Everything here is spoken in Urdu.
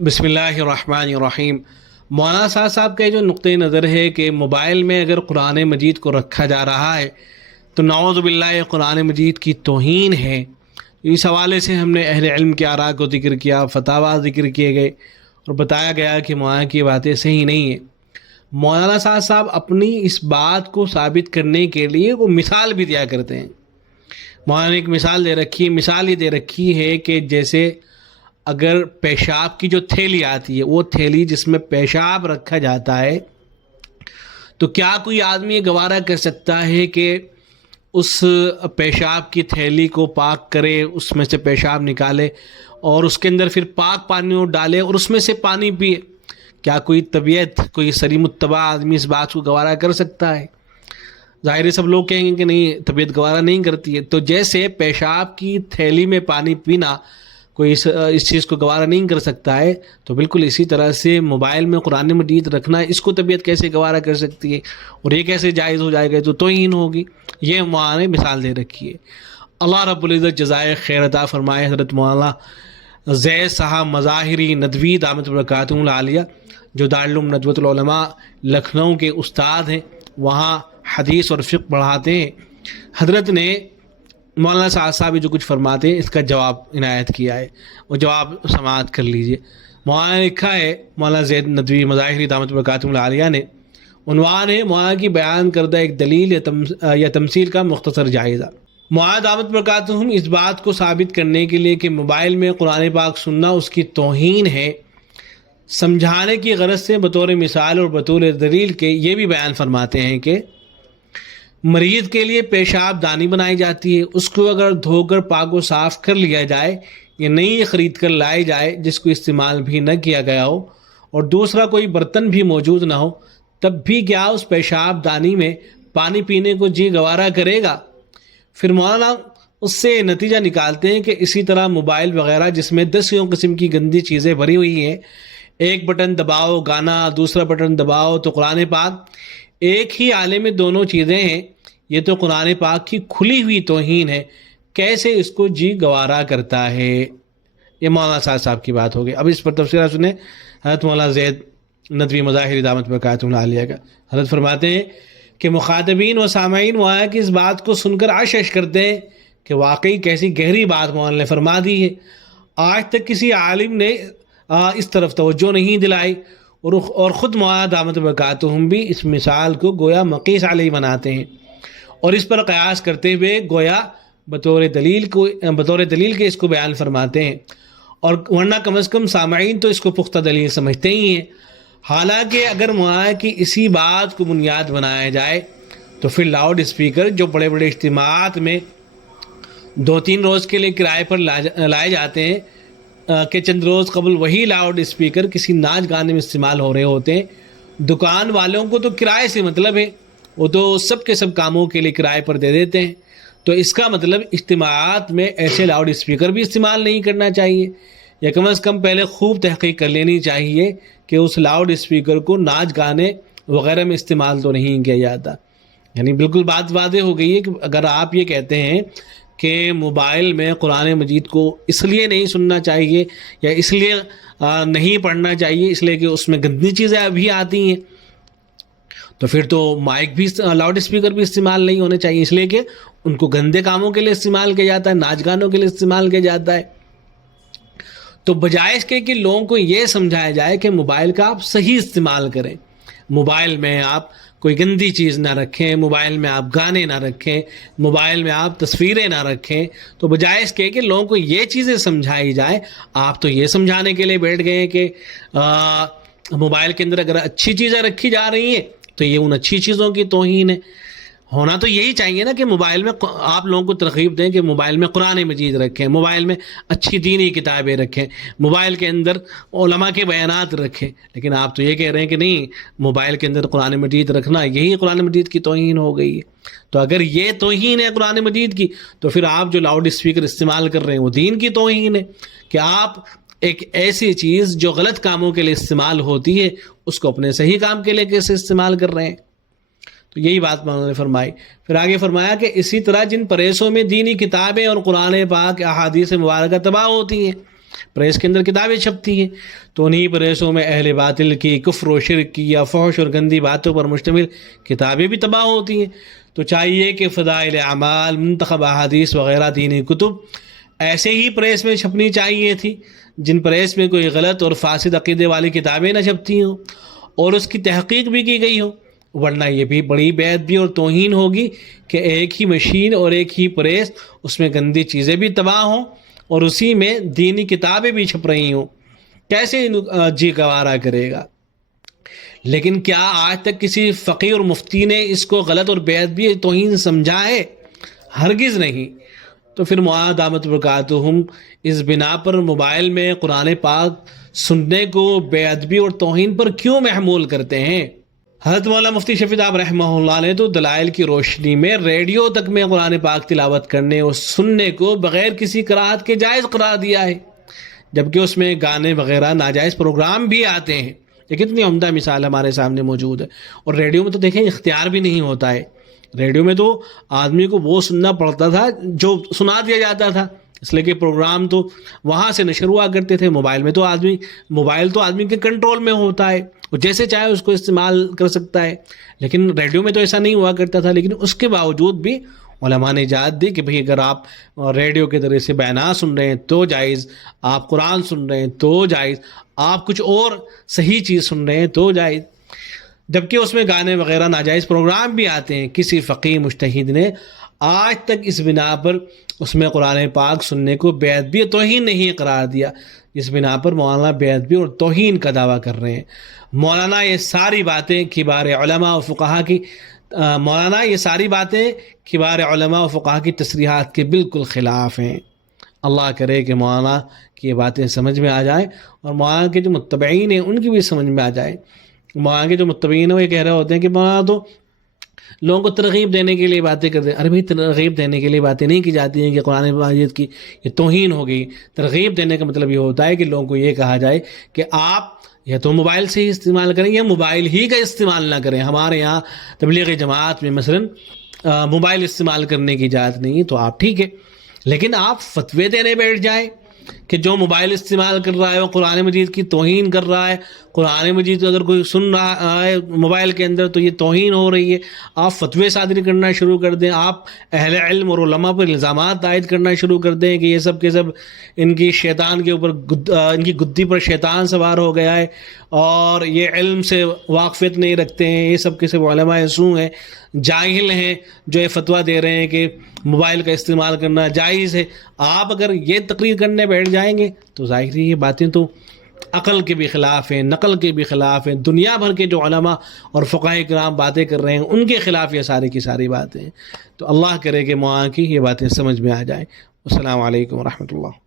بسم اللہ الرحمن الرحیم۔ مولانا صاحب کا جو نقطۂ نظر ہے کہ موبائل میں اگر قرآن مجید کو رکھا جا رہا ہے تو نعوذ باللہ قرآن مجید کی توہین ہے۔ اس حوالے سے ہم نے اہل علم کے آراء کو ذکر کیا، فتاویٰ ذکر کیے گئے اور بتایا گیا کہ مولانا کی باتیں صحیح نہیں ہیں۔ مولانا صاحب اپنی اس بات کو ثابت کرنے کے لیے وہ مثال بھی دیا کرتے ہیں۔ مولانا نے ایک مثال دے رکھی ہے، مثال یہ دے رکھی ہے کہ جیسے اگر پیشاب کی جو تھیلی آتی ہے، وہ تھیلی جس میں پیشاب رکھا جاتا ہے، تو کیا کوئی آدمی یہ گوارا کر سکتا ہے کہ اس پیشاب کی تھیلی کو پاک کرے، اس میں سے پیشاب نکالے اور اس کے اندر پھر پاک پانی ڈالے اور اس میں سے پانی پیے؟ کیا کوئی طبیعت، کوئی سلیم الطبع آدمی اس بات کو گوارا کر سکتا ہے؟ ظاہر ہے سب لوگ کہیں گے کہ نہیں، طبیعت گوارا نہیں کرتی ہے۔ تو جیسے پیشاب کی تھیلی میں پانی پینا کوئی اس چیز کو گوارا نہیں کر سکتا ہے، تو بالکل اسی طرح سے موبائل میں قرآن مجید رکھنا، اس کو طبیعت کیسے گوارا کر سکتی ہے اور یہ کیسے جائز ہو جائے گا؟ تو توہین ہوگی۔ یہ مولانا نے مثال دے رکھی ہے۔ اللہ رب العزت جزائے خیر عطا فرمائے۔ حضرت مولانا زید صاحب مظاہری ندوی دامت برکاتہ العالیہ جو دارالعلوم ندوۃ العلماء لکھنؤ کے استاد ہیں، وہاں حدیث اور فقہ پڑھاتے ہیں، حضرت نے مولانا صاحب جو کچھ فرماتے ہیں اس کا جواب عنایت کیا ہے، وہ جواب سماعت کر لیجئے۔ مولانا نے لکھا ہے، مولانا زید ندوی مظاہری دامت برکاتہ العالیہ نے، عنوان ہے مولانا کی بیان کردہ ایک دلیل یا تمثیل کا مختصر جائزہ۔ مولانا دامت برکاتہ اس بات کو ثابت کرنے کے لیے کہ موبائل میں قرآن پاک سننا اس کی توہین ہے، سمجھانے کی غرض سے بطور مثال اور بطور دلیل کے یہ بھی بیان فرماتے ہیں کہ مریض کے لیے پیشاب دانی بنائی جاتی ہے، اس کو اگر دھو کر پاک و صاف کر لیا جائے یا نئی خرید کر لائی جائے جس کو استعمال بھی نہ کیا گیا ہو اور دوسرا کوئی برتن بھی موجود نہ ہو، تب بھی کیا اس پیشاب دانی میں پانی پینے کو جی گوارا کرے گا؟ پھر مولانا اس سے نتیجہ نکالتے ہیں کہ اسی طرح موبائل وغیرہ جس میں 10 قسم کی گندی چیزیں بھری ہوئی ہیں، ایک بٹن دباؤ گانا، دوسرا بٹن دباؤ تو قرآن پاک، ایک ہی آلے میں دونوں چیزیں ہیں، یہ تو قرآن پاک کی کھلی ہوئی توہین ہے، کیسے اس کو جی گوارا کرتا ہے؟ یہ مولانا صاحب کی بات ہوگی۔ اب اس پر تفصیلات سنیں حضرت مولانا زید ندوی مظاہری دامت برکاتہ العالیہ کا۔ حضرت فرماتے ہیں کہ مخاطبین و سامعین مولانا کی اس بات کو سن کر عشش کرتے ہیں کہ واقعی کیسی گہری بات مولانا نے فرما دی ہے، آج تک کسی عالم نے اس طرف توجہ نہیں دلائی، اور خود مولانا دامت برکاتہ بھی اس مثال کو گویا مقیس علیہ بناتے ہیں اور اس پر قیاس کرتے ہوئے گویا بطور دلیل کے اس کو بیان فرماتے ہیں، اور ورنہ کم از کم سامعین تو اس کو پختہ دلیل سمجھتے ہی ہیں۔ حالانکہ اگر مولانا کی اسی بات کو بنیاد بنایا جائے تو پھر لاؤڈ اسپیکر جو بڑے بڑے اجتماعات میں 2-3 روز کے لیے کرائے پر لائے جاتے ہیں کہ چند روز قبل وہی لاؤڈ اسپیکر کسی ناچ گانے میں استعمال ہو رہے ہوتے ہیں، دکان والوں کو تو کرائے سے مطلب ہے، وہ تو سب کے سب کاموں کے لیے کرائے پر دے دیتے ہیں، تو اس کا مطلب اجتماعات میں ایسے لاؤڈ اسپیکر بھی استعمال نہیں کرنا چاہیے، یا کم از کم پہلے خوب تحقیق کر لینی چاہیے کہ اس لاؤڈ اسپیکر کو ناچ گانے وغیرہ میں استعمال تو نہیں کیا جاتا۔ یعنی بالکل بات واضح ہو گئی ہے کہ اگر آپ یہ کہتے ہیں کہ موبائل میں قرآن مجید کو اس لیے نہیں سننا چاہیے یا اس لیے نہیں پڑھنا چاہیے اس لیے کہ اس میں گندی چیزیں ابھی آتی ہیں، تو پھر تو مائک بھی، لاؤڈ اسپیکر بھی استعمال نہیں ہونے چاہیے، اس لیے کہ ان کو گندے کاموں کے لیے استعمال کیا جاتا ہے، ناچ گانوں کے لیے استعمال کیا جاتا ہے۔ تو بجائے اس کے کہ لوگوں کو یہ سمجھایا جائے کہ موبائل کا آپ صحیح استعمال کریں، موبائل میں آپ کوئی گندی چیز نہ رکھیں، موبائل میں آپ گانے نہ رکھیں، موبائل میں آپ تصویریں نہ رکھیں، تو بجائے اس کے کہ لوگوں کو یہ چیزیں سمجھائی جائیں، آپ تو یہ سمجھانے کے لیے بیٹھ گئے ہیں کہ موبائل کے اندر اگر اچھی چیزیں رکھی جا رہی ہیں تو یہ ان اچھی چیزوں کی توہین ہے۔ ہونا تو یہی چاہیے نا کہ موبائل میں آپ لوگوں کو ترغیب دیں کہ موبائل میں قرآن مجید رکھیں، موبائل میں اچھی دینی کتابیں رکھیں، موبائل کے اندر علماء کے بیانات رکھیں، لیکن آپ تو یہ کہہ رہے ہیں کہ نہیں، موبائل کے اندر قرآن مجید رکھنا یہی قرآن مجید کی توہین ہو گئی ہے۔ تو اگر یہ توہین ہے قرآن مجید کی، تو پھر آپ جو لاؤڈ اسپیکر استعمال کر رہے ہیں وہ دین کی توہین ہے کہ آپ ایک ایسی چیز جو غلط کاموں کے لیے استعمال ہوتی ہے اس کو اپنے صحیح کام کے لیے کیسے استعمال کر رہے ہیں۔ تو یہی بات مولانا نے فرمائی۔ پھر آگے فرمایا کہ اسی طرح جن پریسوں میں دینی کتابیں اور قرآن پاک احادیث مبارکہ تباہ ہوتی ہیں، پریس کے اندر کتابیں چھپتی ہیں، تو انہی پریسوں میں اہل باطل کی، کفر و شرک کی یا فحش اور گندی باتوں پر مشتمل کتابیں بھی تباہ ہوتی ہیں۔ تو چاہیے کہ فضائل اعمال، منتخب احادیث وغیرہ دینی کتب ایسے ہی پریس میں چھپنی چاہیے تھی، جن پریس میں کوئی غلط اور فاسد عقیدے والی کتابیں نہ چھپتی ہوں اور اس کی تحقیق بھی کی گئی ہو، ورنہ یہ بھی بڑی بے ادبی اور توہین ہوگی کہ ایک ہی مشین اور ایک ہی پریس، اس میں گندی چیزیں بھی تباہ ہوں اور اسی میں دینی کتابیں بھی چھپ رہی ہوں۔ کیسے جی گوارا کرے گا؟ لیکن کیا آج تک کسی فقیہ اور مفتی نے اس کو غلط اور بے ادبی توہین سمجھا ہے؟ ہرگز نہیں۔ تو پھر مولانا دامت برکاتہم اس بنا پر موبائل میں قرآن پاک سننے کو بے ادبی اور توہین پر کیوں محمول کرتے ہیں؟ حضرت مولانا مفتی شفیع صاحب رحمہ اللہ نے تو دلائل کی روشنی میں ریڈیو تک میں قرآن پاک تلاوت کرنے اور سننے کو بغیر کسی کراہت کے جائز قرار دیا ہے، جبکہ اس میں گانے وغیرہ ناجائز پروگرام بھی آتے ہیں۔ یہ کتنی عمدہ مثال ہمارے سامنے موجود ہے۔ اور ریڈیو میں تو دیکھیں اختیار بھی نہیں ہوتا ہے، ریڈیو میں تو آدمی کو وہ سننا پڑتا تھا جو سنا دیا جاتا تھا، اس لیے کہ پروگرام تو وہاں سے نشر ہوا کرتے تھے۔ موبائل میں تو آدمی کے کنٹرول میں ہوتا ہے، وہ جیسے چاہے اس کو استعمال کر سکتا ہے، لیکن ریڈیو میں تو ایسا نہیں ہوا کرتا تھا۔ لیکن اس کے باوجود بھی علماء نے اجازت دی کہ بھئی اگر آپ ریڈیو کے ذریعے سے بیانات سن رہے ہیں تو جائز، آپ قرآن سن رہے ہیں تو جائز، آپ کچھ اور صحیح چیز سن رہے ہیں تو جائز، جبکہ اس میں گانے وغیرہ ناجائز پروگرام بھی آتے ہیں۔ کسی فقیہ مجتہد نے آج تک اس بنا پر اس میں قرآن پاک سننے کو بے ادبی اور توہین نہیں قرار دیا، اس بنا پر مولانا بے ادبی اور توہین کا دعویٰ کر رہے ہیں۔ مولانا یہ ساری باتیں کبار علماء و فقہا کی تصریحات کے بالکل خلاف ہیں۔ اللہ کرے کہ مولانا کی یہ باتیں سمجھ میں آ جائیں اور مولانا کے جو متبعین ہیں ان کی بھی سمجھ میں آ جائے۔ مولانا کے جو متبعین ہیں وہ یہ کہہ رہے ہوتے ہیں کہ مولانا تو لوگوں کو ترغیب دینے کے لیے باتیں کرتے ہیں۔ ارے بھائی، ترغیب دینے کے لیے باتیں نہیں کی جاتی ہیں کہ قرآن مجید کی یہ توہین ہو گئی۔ ترغیب دینے کا مطلب یہ ہوتا ہے کہ لوگوں کو یہ کہا جائے کہ آپ یا تو موبائل سے ہی استعمال کریں یا موبائل ہی کا استعمال نہ کریں۔ ہمارے یہاں تبلیغ جماعت میں مثلا موبائل استعمال کرنے کی اجازت نہیں ہے، تو آپ ٹھیک ہے، لیکن آپ فتوے دینے بیٹھ جائیں کہ جو موبائل استعمال کر رہا ہے وہ قرآن مجید کی توہین کر رہا ہے، قرآن مجید اگر کوئی سن رہا ہے موبائل کے اندر تو یہ توہین ہو رہی ہے، آپ فتوے صادر کرنا شروع کر دیں، آپ اہل علم اور علماء پر الزامات عائد کرنا شروع کر دیں کہ یہ سب کے سب ان کی شیطان کے اوپر ان کی گدی پر شیطان سوار ہو گیا ہے اور یہ علم سے واقفیت نہیں رکھتے ہیں، یہ سب کے سب علماء سو ہیں، جاہل ہیں جو یہ فتویٰ دے رہے ہیں کہ موبائل کا استعمال کرنا جائز ہے۔ آپ اگر یہ تقریر کرنے بیٹھ جائیں گے تو ظاہر ہے یہ باتیں تو عقل کے بھی خلاف ہیں، نقل کے بھی خلاف ہیں، دنیا بھر کے جو علماء اور فقہاء کرام باتیں کر رہے ہیں ان کے خلاف یہ ساری کی ساری باتیں ہیں۔ تو اللہ کرے کہ مولانا کی یہ باتیں سمجھ میں آ جائیں۔ السلام علیکم ورحمۃ اللہ۔